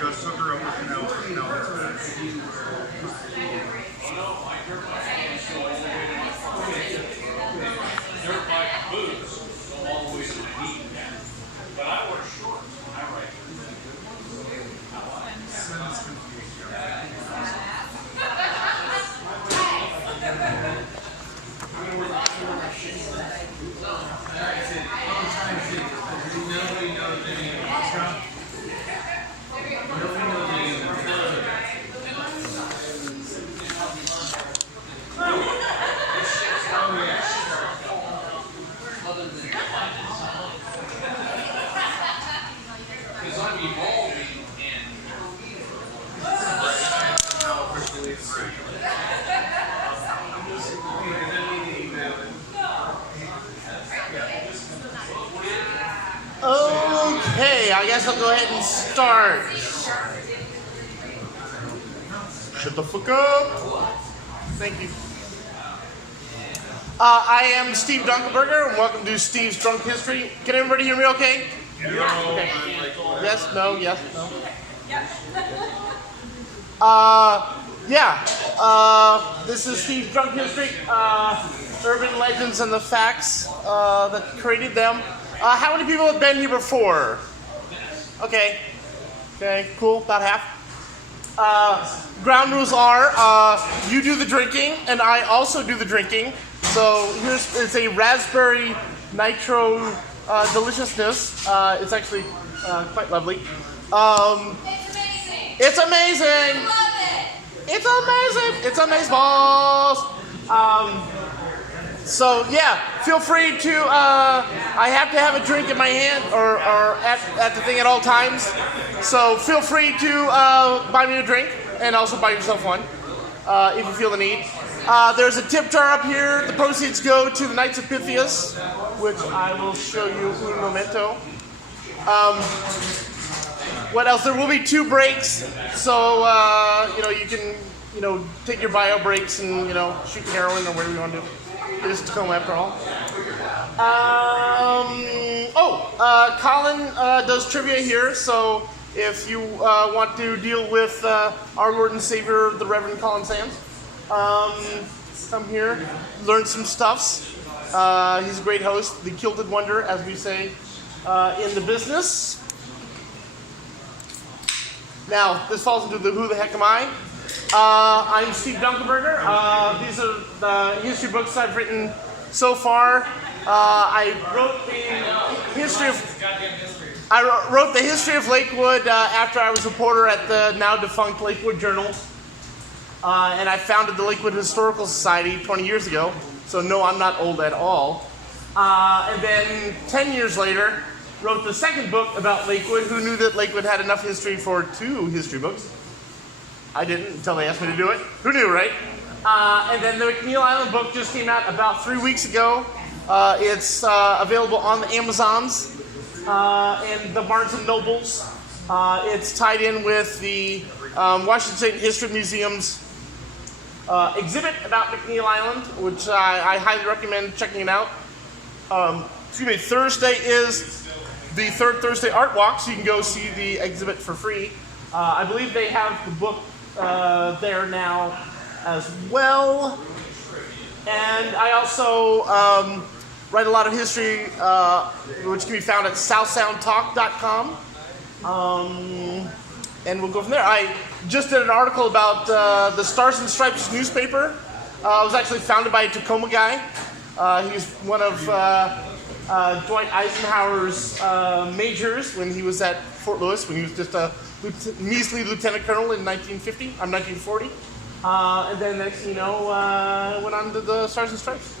Just took her up with dirt bike boots go all the way to my knee. But I wear shorts when I ride. Because I'm evolving and Okay, I guess I'll go ahead and start. Shut the fuck up. Thank you. I am Steve Dunkelberger, and welcome to Steve's Drunk History. Can everybody hear me okay? Okay. Yes, no, yes, no. This is Steve's Drunk History. Urban legends and the facts that created them. How many people have been here before? Okay, cool, about half. Ground rules are, you do the drinking, and I also do the drinking. So it's a raspberry nitro deliciousness. It's actually quite lovely. It's amazing. I love it. It's amazing. It's amazeballs. So yeah, feel free to. I have to have a drink in my hand or at the thing at all times. So feel free to buy me a drink and also buy yourself one if you feel the need. There's a tip jar up here. The proceeds go to the Knights of Pythias, which I will show you in a momento. What else? There will be 2 breaks, so you can take your bio breaks and shoot heroin or whatever you want to do. It is Tacoma after all. Colin does trivia here, so if you want to deal with our Lord and Savior, the Reverend Colin Sands, come here, learn some stuffs. He's a great host, the Kilted Wonder, as we say in the business. Now, this falls into the who the heck am I? I'm Steve Dunkelberger. These are the history books I've written so far. I wrote the history of Lakewood after I was a reporter at the now defunct Lakewood Journal, and I founded the Lakewood Historical Society 20 years ago. So no, I'm not old at all. And then 10 years later, wrote the second book about Lakewood. Who knew that Lakewood had enough history for 2 history books? I didn't until they asked me to do it. Who knew, right? And then the McNeil Island book just came out about 3 weeks ago. It's available on the Amazons and the Barnes & Nobles. It's tied in with the Washington State History Museum's exhibit about McNeil Island, which I highly recommend checking it out. Thursday is the third Thursday Art Walk, so you can go see the exhibit for free. I believe they have the book there now as well. And I also write a lot of history, which can be found at southsoundtalk.com. And we'll go from there. I just did an article about the Stars and Stripes newspaper. It was actually founded by a Tacoma guy. He's one of Dwight Eisenhower's majors when he was at Fort Lewis, when he was just a measly lieutenant colonel in 1940. And then next thing you know, went on to the Stars and Stripes.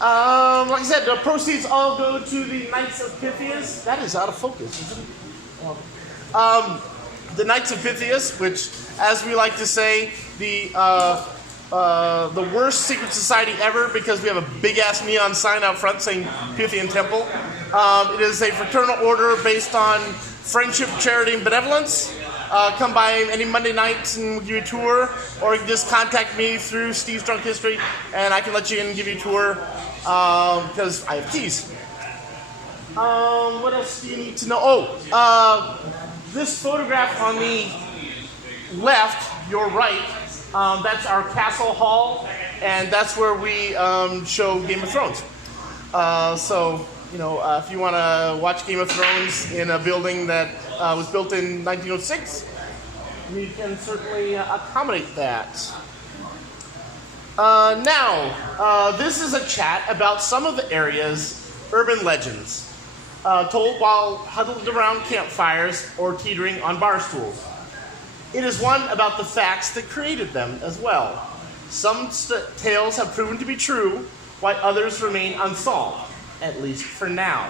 Like I said, the proceeds all go to the Knights of Pythias. That is out of focus, isn't it? The Knights of Pythias, which, as we like to say, the worst secret society ever, because we have a big-ass neon sign out front saying Pythian Temple. It is a fraternal order based on friendship, charity, and benevolence. Come by any Monday nights and we'll give you a tour, or you can just contact me through Steve's Drunk History, and I can let you in and give you a tour, because I have keys. What else do you need to know? This photograph on the left, your right, that's our castle hall, and that's where we show Game of Thrones. So, if you want to watch Game of Thrones in a building that was built in 1906, we can certainly accommodate that. Now, this is a chat about some of the area's urban legends, told while huddled around campfires or teetering on bar stools. It is one about the facts that created them as well. Some tales have proven to be true, while others remain unsolved, at least for now.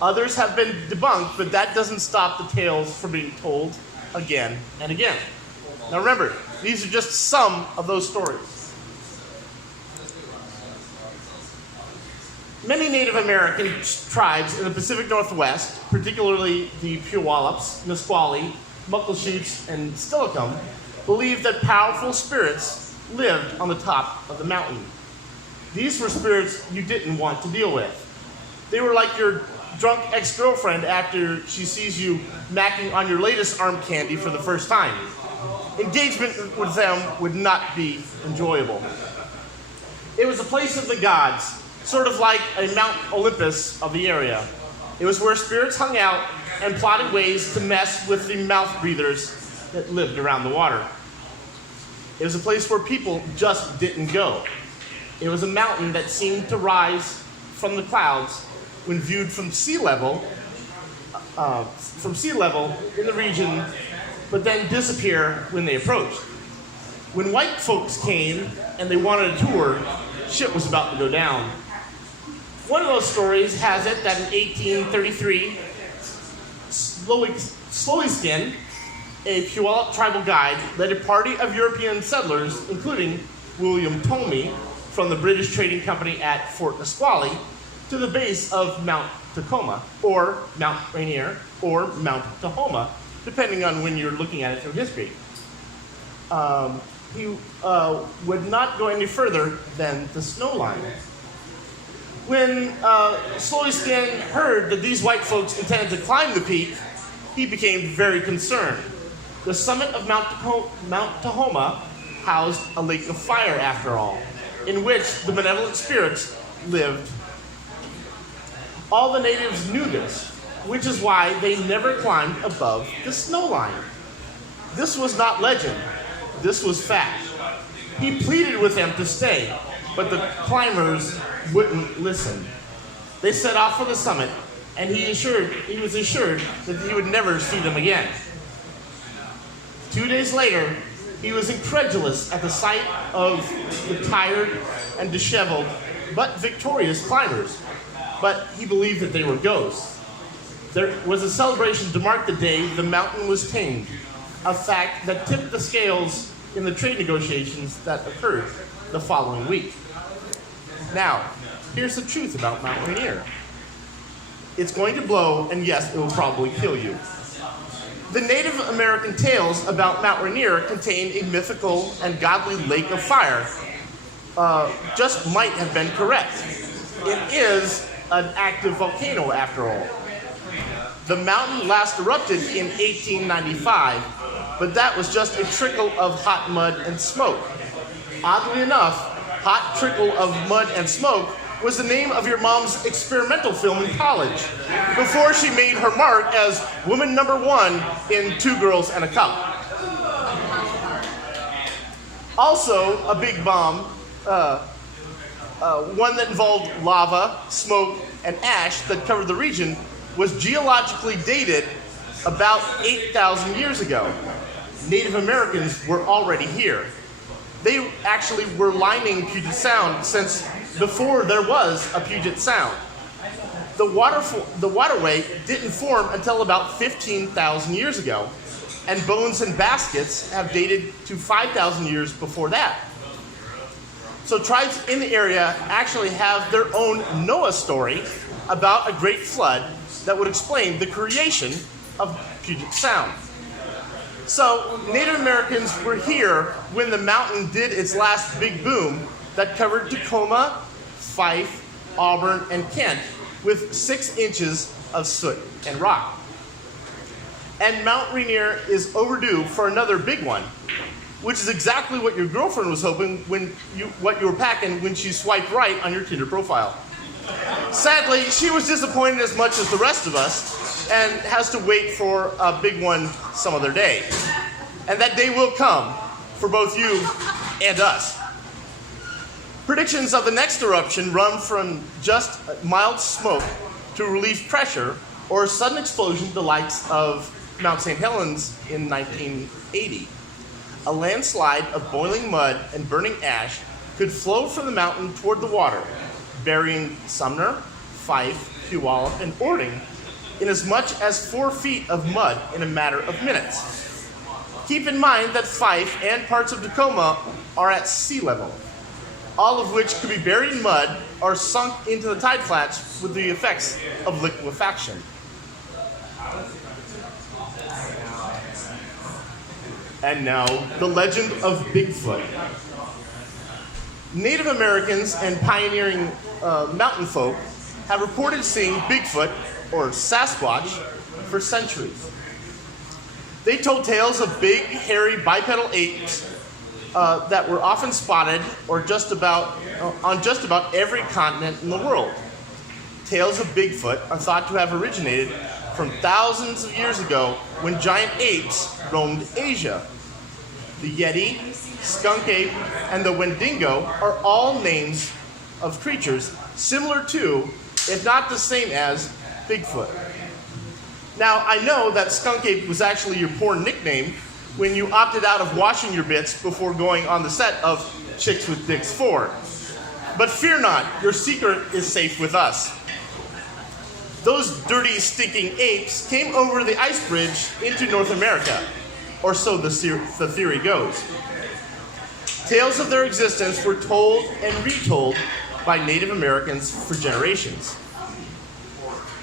Others have been debunked, but that doesn't stop the tales from being told again and again. Now remember, these are just some of those stories. Many Native American tribes in the Pacific Northwest, particularly the Puyallups, Nisqually, Muckleshoots, and Steilacoom, believed that powerful spirits lived on the top of the mountain. These were spirits you didn't want to deal with. They were like your drunk ex-girlfriend after she sees you macking on your latest arm candy for the first time. Engagement with them would not be enjoyable. It was a place of the gods, sort of like a Mount Olympus of the area. It was where spirits hung out and plotted ways to mess with the mouth breathers that lived around the water. It was a place where people just didn't go. It was a mountain that seemed to rise from the clouds when viewed from sea level in the region, but then disappear when they approached. When white folks came and they wanted a tour, shit was about to go down. One of those stories has it that in 1833, Slowieskin, a Puyallup tribal guide, led a party of European settlers, including William Ptolemy from the British Trading Company at Fort Nisqually, to the base of Mount Tacoma, or Mount Rainier, or Mount Tahoma, depending on when you're looking at it through history. He would not go any further than the snow line. When Slowieskin heard that these white folks intended to climb the peak, he became very concerned. The summit of Mount Tahoma housed a lake of fire, after all, in which the benevolent spirits lived. All the natives knew this, which is why they never climbed above the snow line. This was not legend. This was fact. He pleaded with them to stay, but the climbers wouldn't listen. They set off for the summit, and he was assured that he would never see them again. 2 days later, he was incredulous at the sight of the tired and disheveled but victorious climbers, but he believed that they were ghosts. There was a celebration to mark the day the mountain was tamed, a fact that tipped the scales in the trade negotiations that occurred the following week. Now, here's the truth about Mount Rainier. It's going to blow, and yes, it will probably kill you. The Native American tales about Mount Rainier contain a mythical and godly lake of fire. Just might have been correct. It is an active volcano, after all. The mountain last erupted in 1895, but that was just a trickle of hot mud and smoke. Oddly enough, Hot Trickle of Mud and Smoke was the name of your mom's experimental film in college, before she made her mark as woman number one in Two Girls and a Cup. Also, a big bomb, one that involved lava, smoke, and ash that covered the region, was geologically dated about 8,000 years ago. Native Americans were already here. They actually were lining Puget Sound since before there was a Puget Sound. The waterway didn't form until about 15,000 years ago, and bones and baskets have dated to 5,000 years before that. So tribes in the area actually have their own Noah story about a great flood that would explain the creation of Puget Sound. So Native Americans were here when the mountain did its last big boom that covered Tacoma, Fife, Auburn, and Kent with 6 inches of soot and rock. And Mount Rainier is overdue for another big one, which is exactly what your girlfriend was hoping what you were packing when she swiped right on your Tinder profile. Sadly, she was disappointed as much as the rest of us and has to wait for a big one some other day. And that day will come for both you and us. Predictions of the next eruption run from just mild smoke to relief pressure or a sudden explosion the likes of Mount St. Helens in 1980. A landslide of boiling mud and burning ash could flow from the mountain toward the water, burying Sumner, Fife, Puyallup, and Ording in as much as 4 feet of mud in a matter of minutes. Keep in mind that Fife and parts of Tacoma are at sea level, all of which could be buried in mud or sunk into the tide flats with the effects of liquefaction. And now, the legend of Bigfoot. Native Americans and pioneering mountain folk have reported seeing Bigfoot, or Sasquatch, for centuries. They told tales of big, hairy, bipedal apes that were often spotted on just about every continent in the world. Tales of Bigfoot are thought to have originated from thousands of years ago when giant apes roamed Asia. The Yeti, skunk ape, and the Wendigo are all names of creatures similar to, if not the same as, Bigfoot. Now, I know that skunk ape was actually your porn nickname when you opted out of washing your bits before going on the set of Chicks with Dicks 4. But fear not, your secret is safe with us. Those dirty, stinking apes came over the ice bridge into North America, or so the theory goes. Tales of their existence were told and retold by Native Americans for generations.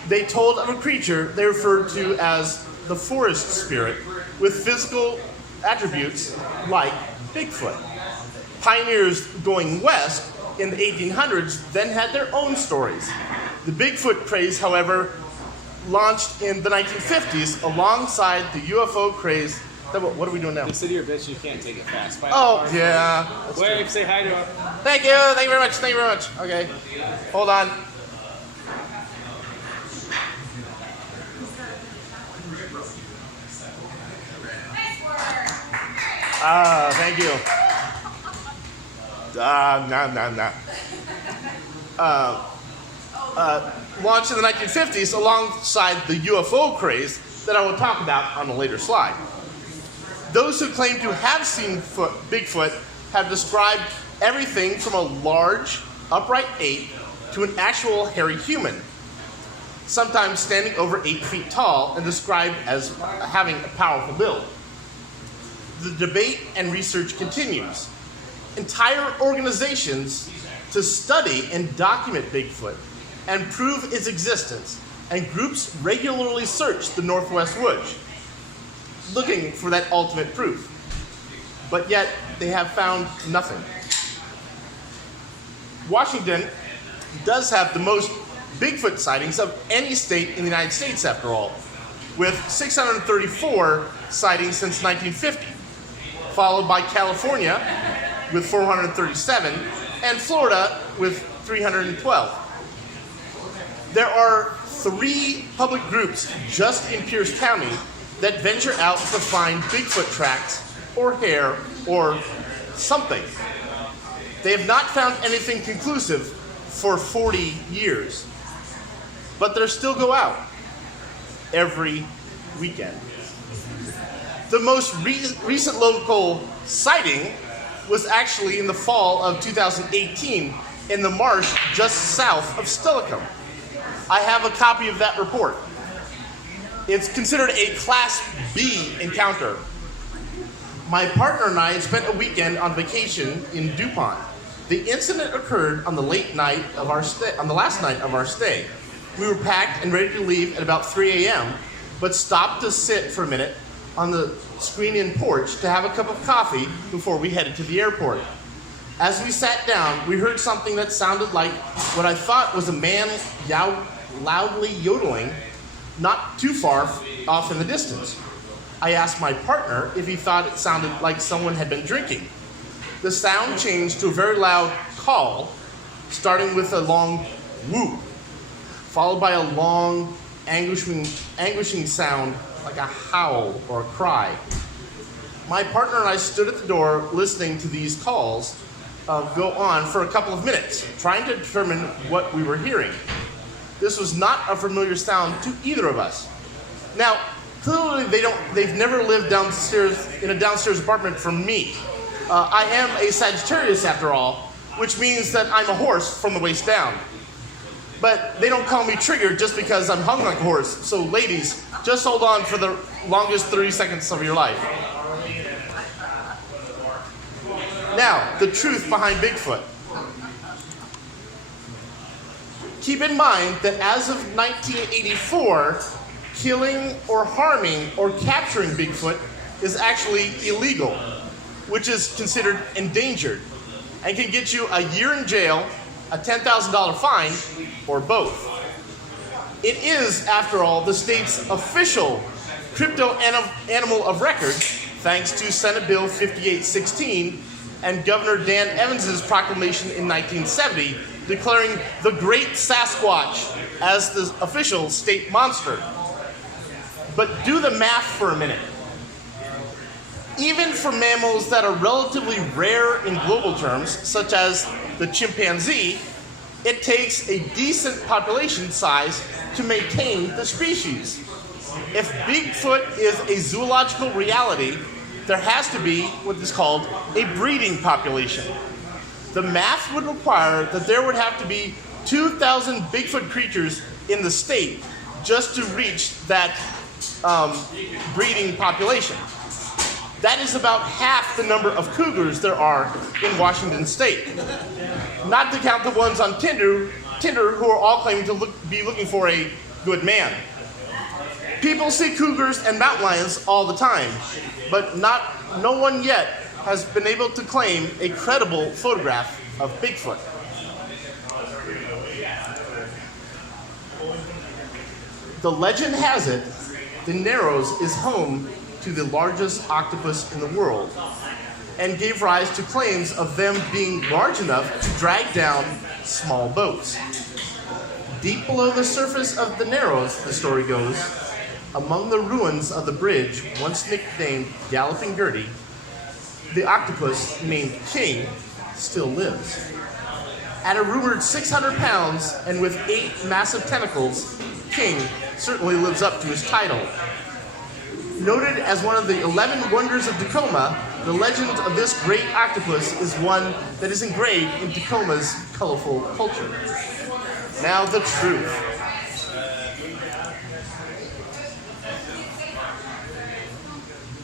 They told of a creature they referred to as the forest spirit with physical attributes like Bigfoot. Pioneers going west in the 1800s then had their own stories. The Bigfoot craze, however, launched in the 1950s alongside the UFO craze. What are we doing now? The city or bitch, you can't take it fast. Oh, yeah. Wave, say hi to him. Thank you. Thank you very much. Thank you very much. Okay. Hold on. Thank you. Launched in the 1950s alongside the UFO craze that I will talk about on a later slide. Those who claim to have seen Bigfoot have described everything from a large, upright ape to an actual hairy human, sometimes standing over 8 feet tall and described as having a powerful build. The debate and research continues. Entire organizations to study and document Bigfoot and prove its existence, and groups regularly search the Northwest Woods, looking for that ultimate proof. But yet, they have found nothing. Washington does have the most Bigfoot sightings of any state in the United States, after all, with 634 sightings since 1950, followed by California with 437, and Florida with 312. There are 3 public groups just in Pierce County that venture out to find Bigfoot tracks or hair or something. They have not found anything conclusive for 40 years, but they still go out every weekend. The most recent local sighting was actually in the fall of 2018 in the marsh just south of Stillicum. I have a copy of that report. It's considered a Class B encounter. My partner and I spent a weekend on vacation in DuPont. The incident occurred on the last night of our stay. We were packed and ready to leave at about 3 a.m., but stopped to sit for a minute on the screen-in porch to have a cup of coffee before we headed to the airport. As we sat down, we heard something that sounded like what I thought was a man loudly yodeling not too far off in the distance. I asked my partner if he thought it sounded like someone had been drinking. The sound changed to a very loud call, starting with a long whoop, followed by a long, anguishing sound like a howl or a cry. My partner and I stood at the door listening to these calls go on for a couple of minutes, trying to determine what we were hearing. This was not a familiar sound to either of us. Now, clearly they've never lived downstairs in a downstairs apartment from me. I am a Sagittarius after all, which means that I'm a horse from the waist down. But they don't call me Trigger just because I'm hung like a horse. So ladies, just hold on for the longest 30 seconds of your life. Now, the truth behind Bigfoot. Keep in mind that as of 1984, killing or harming or capturing Bigfoot is actually illegal, which is considered endangered and can get you a year in jail, a $10,000 fine, or both. It is, after all, the state's official crypto animal of record, thanks to Senate Bill 5816 and Governor Dan Evans's proclamation in 1970 declaring the Great Sasquatch as the official state monster. But do the math for a minute. Even for mammals that are relatively rare in global terms, such as the chimpanzee, it takes a decent population size to maintain the species. If Bigfoot is a zoological reality, there has to be what is called a breeding population. The math would require that there would have to be 2,000 Bigfoot creatures in the state just to reach that breeding population. That is about half the number of cougars there are in Washington state. Not to count the ones on Tinder who are all claiming to be looking for a good man. People see cougars and mountain lions all the time, but no one yet has been able to claim a credible photograph of Bigfoot. The legend has it, the Narrows is home to the largest octopus in the world, and gave rise to claims of them being large enough to drag down small boats. Deep below the surface of the Narrows, the story goes, among the ruins of the bridge once nicknamed Galloping Gertie, the octopus named King still lives. At a rumored 600 pounds and with 8 massive tentacles, King certainly lives up to his title. Noted as one of the 11 wonders of Tacoma, the legend of this great octopus is one that is engraved in Tacoma's colorful culture. Now the truth.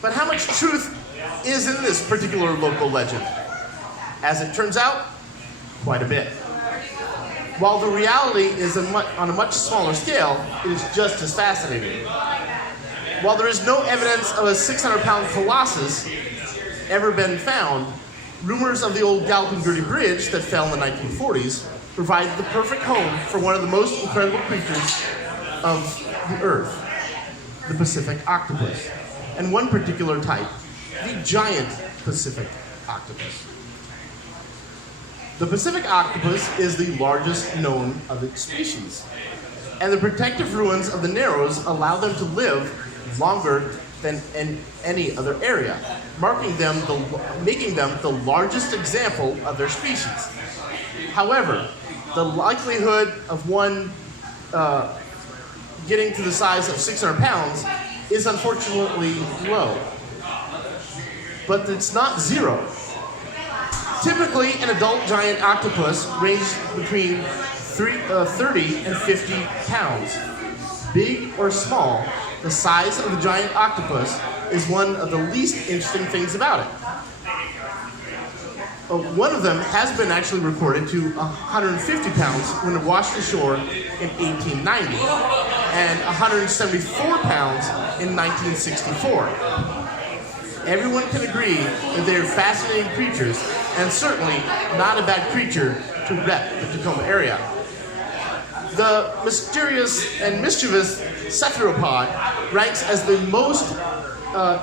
But how much truth is in this particular local legend? As it turns out, quite a bit. While the reality is on a much smaller scale, it is just as fascinating. While there is no evidence of a 600-pound colossus ever been found, rumors of the old Galloping Gertie Bridge that fell in the 1940s provided the perfect home for one of the most incredible creatures of the earth. the Pacific octopus, and one particular type, the giant Pacific octopus. The Pacific octopus is the largest known of its species, and the protective ruins of the Narrows allow them to live longer than in any other area, making them the largest example of their species. However, the likelihood of one getting to the size of 600 pounds is unfortunately low. But it's not zero. Typically, an adult giant octopus ranges between 30 and 50 pounds. Big or small, the size of the giant octopus is one of the least interesting things about it. One of them has been actually reported to 150 pounds when it washed ashore in 1890, and 174 pounds in 1964. Everyone can agree that they are fascinating creatures, and certainly not a bad creature to rep the Tacoma area. The mysterious and mischievous cephalopod ranks as the most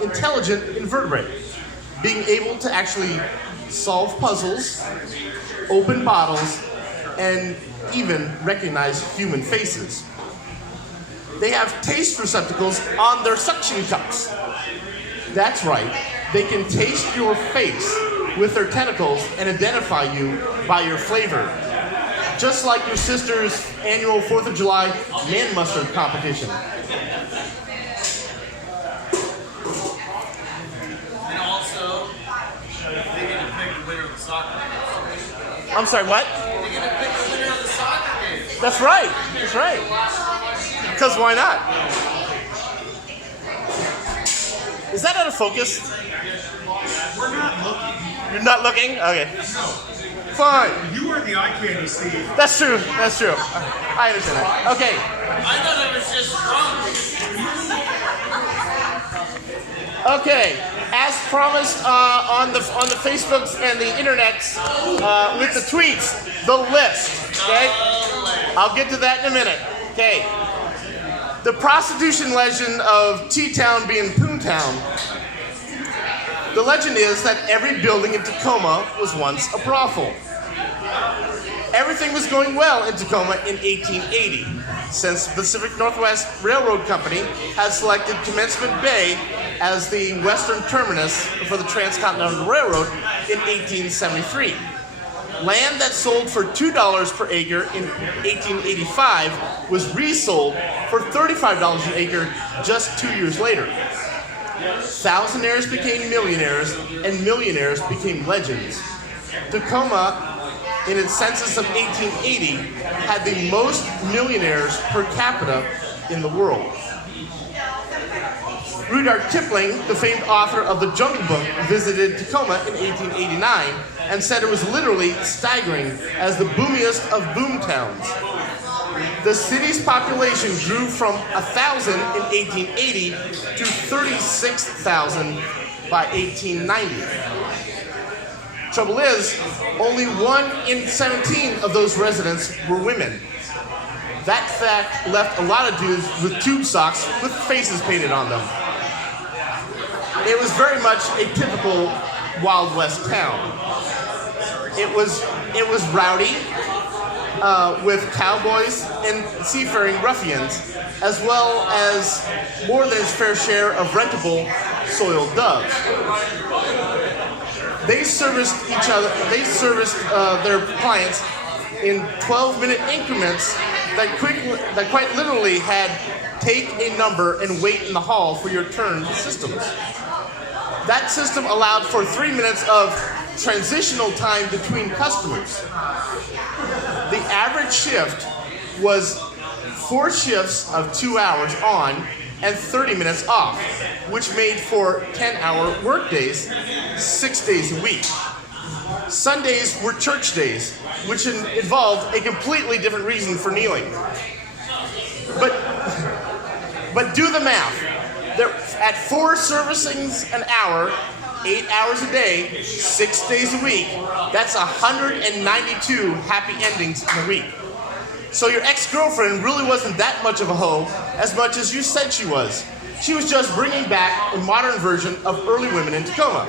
intelligent invertebrate, being able to actually solve puzzles, open bottles, and even recognize human faces. They have taste receptacles on their suction cups. That's right, they can taste your face with their tentacles and identify you by your flavor. Just like your sister's annual 4th of July man mustard competition. And also, they get to pick the winner of the soccer game. I'm sorry, what? They get to pick the winner of the soccer game. That's right, that's right. Because why not? Is that out of focus? We're not looking. You're not looking? Okay. Fine. You are the eye candy, Steve. That's true, that's true. I understand that. Okay. I thought I was just drunk. Okay, as promised on the Facebooks and the internets with the tweets, the list. Okay, I'll get to that in a minute. Okay, the prostitution legend of T-Town being Poontown. The legend is that every building in Tacoma was once a brothel. Everything was going well in Tacoma in 1880, since the Pacific Northwest Railroad Company had selected Commencement Bay as the western terminus for the Transcontinental Railroad in 1873. Land that sold for $2 per acre in 1885 was resold for $35 an acre just 2 years later. Thousandaires became millionaires, and millionaires became legends. Tacoma, in its census of 1880, had the most millionaires per capita in the world. Rudyard Kipling, the famed author of The Jungle Book, visited Tacoma in 1889 and said it was literally staggering as the boomiest of boom towns. The city's population grew from 1,000 in 1880 to 36,000 by 1890. Trouble is, only 1 in 17 of those residents were women. That fact left a lot of dudes with tube socks with faces painted on them. It was very much a typical Wild West town. It was rowdy, with cowboys and seafaring ruffians, as well as more than its fair share of rentable soiled doves. They serviced each other. They serviced their clients in 12-minute increments that quite literally had take a number and wait in the hall for your turn systems. That system allowed for 3 minutes of transitional time between customers. The average shift was 4 shifts of 2 hours on and 30 minutes off, which made for 10-hour workdays, 6 days a week. Sundays were church days, which involved a completely different reason for kneeling. But do the math. At 4 servicings an hour, 8 hours a day, 6 days a week, that's 192 happy endings in a week. So your ex-girlfriend really wasn't that much of a hoe as much as you said she was. She was just bringing back a modern version of early women in Tacoma.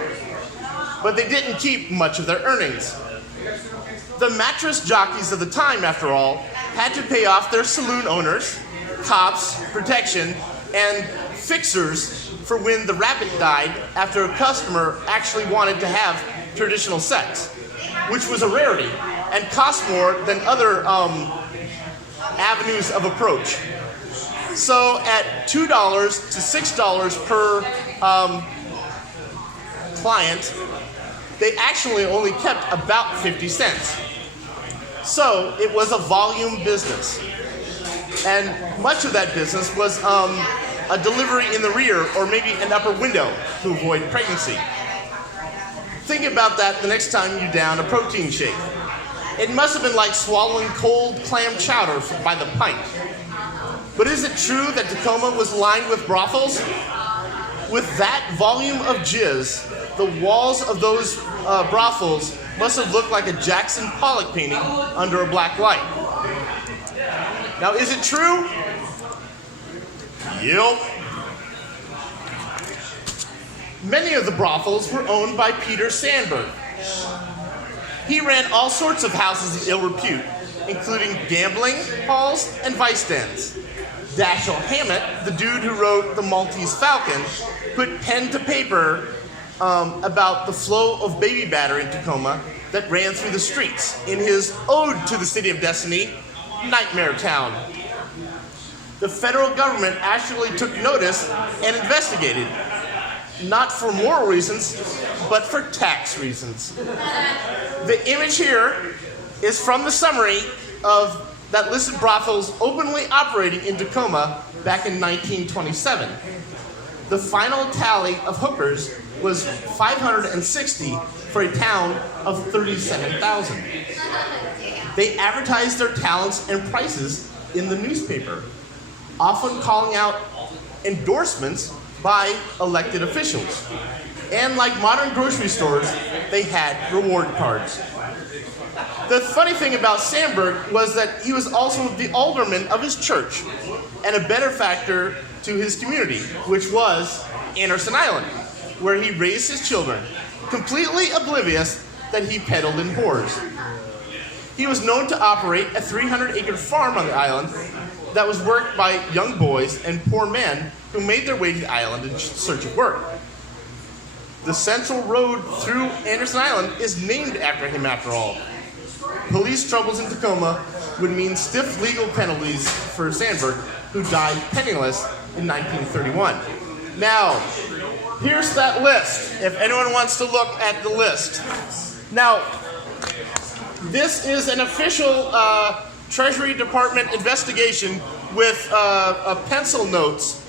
But they didn't keep much of their earnings. The mattress jockeys of the time, after all, had to pay off their saloon owners, cops, protection, and fixers for when the rabbit died after a customer actually wanted to have traditional sex, which was a rarity and cost more than other avenues of approach. So at $2 to $6 per client, they actually only kept about 50 cents. So it was a volume business. And much of that business was a delivery in the rear or maybe an upper window to avoid pregnancy. Think about that the next time you down a protein shake. It must have been like swallowing cold clam chowder by the pint. But is it true that Tacoma was lined with brothels? With that volume of jizz, the walls of those brothels must have looked like a Jackson Pollock painting under a black light. Now, is it true? Yep. Many of the brothels were owned by Peter Sandberg. He ran all sorts of houses of ill repute, including gambling halls and vice dens. Dashiell Hammett, the dude who wrote The Maltese Falcon, put pen to paper about the flow of baby batter in Tacoma that ran through the streets in his Ode to the City of Destiny, Nightmare Town. The federal government actually took notice and investigated, not for moral reasons, but for tax reasons. The image here is from the summary of that listed brothels openly operating in Tacoma back in 1927. The final tally of hookers was 560 for a town of 37,000. They advertised their talents and prices in the newspaper, often calling out endorsements by elected officials. And like modern grocery stores, they had reward cards. The funny thing about Sandberg was that he was also the alderman of his church and a benefactor to his community, which was Anderson Island, where he raised his children, completely oblivious that he peddled in whores. He was known to operate a 300-acre farm on the island that was worked by young boys and poor men who made their way to the island in search of work. The central road through Anderson Island is named after him, after all. Police troubles in Tacoma would mean stiff legal penalties for Sandberg, who died penniless in 1931. Now, here's that list, if anyone wants to look at the list. Now, this is an official Treasury Department investigation with pencil notes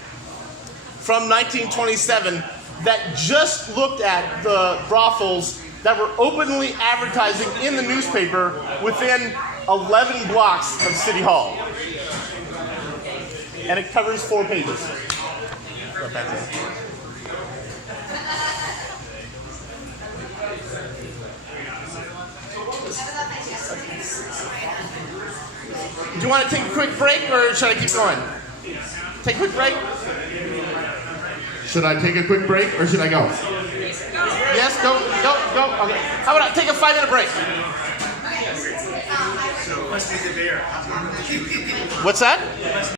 from 1927 that just looked at the brothels that were openly advertising in the newspaper within 11 blocks of City Hall. And it covers 4 pages. So that's it. Do you want to take a quick break or should I keep going? Take a quick break? Should I take a quick break or should I go? Yes, go. Okay. How about I take a 5-minute break? What's that?